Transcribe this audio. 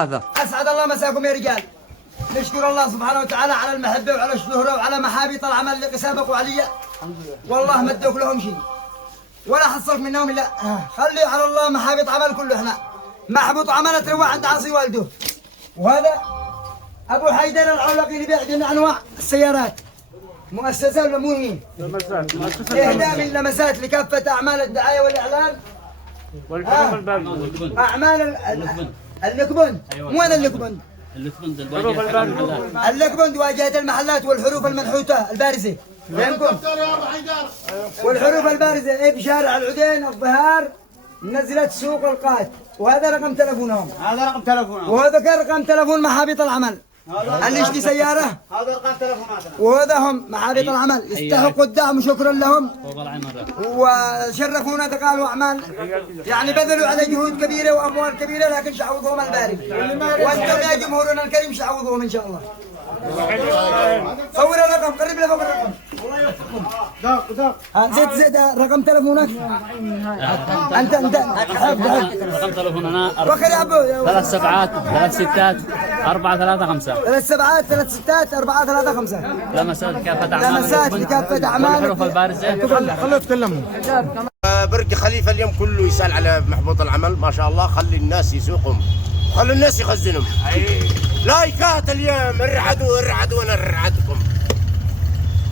هذا أسعد الله مساكم يا رجال. نشكر الله سبحانه وتعالى على المحبة وعلى الشهرة وعلى محابط العمل اللي سابقوا علي. والله ما ادوك لهم شيء ولا حصلك منهم إلا خلي على الله محابط عمل كله. احنا محبوط عمل تروح عند عصي والده. وهذا أبو حيدر العولقي اللي بيعدنا أنواع السيارات. مؤسسة ولا مو هي؟ إهداء من لمسات لكافة أعمال الدعاية والإعلان. أعمال اللكبند. وين اللكبند؟ اللكبند واجهة المحلات والحروف المنحوتة البارزة. فهمكم؟ والحروف البارزة إيه بشارع العدين الظهار نزلت سوق القات. وهذا رقم تلفونهم. هذا رقم تلفونهم. وهذا كان رقم تلفون محابط العمل. اللي يشتري سيارة هذا رقم تلفوناتنا. وهذا هم محابط العمل يستحقوا الدعم وشكرا لهم وشرفونا قالوا أعمال يعني بذلوا على جهود كبيرة وأموال كبيرة لكن شعوذهم الباري. وأنتم يا جمهورنا الكريم شعوذهم إن شاء الله. صور الرقم قرب لي فوق الرقم. زيد رقم تلفونك. انت رقم تلفوننا وخر يا ابو 3 7 3 6 4 3 5 3 7 3 6 4 3 5. لمسات كافة أعمال لمسات لكافة أعمال الحروف البارزة. خلوا يتكلموا. برج خليفة اليوم كله يسأل على محبوط العمل. ما شاء الله خلي الناس يسوقهم خلوا الناس يخزنهم. لايكات اليوم ارعدوا ارعدوا وانا ارعدكم.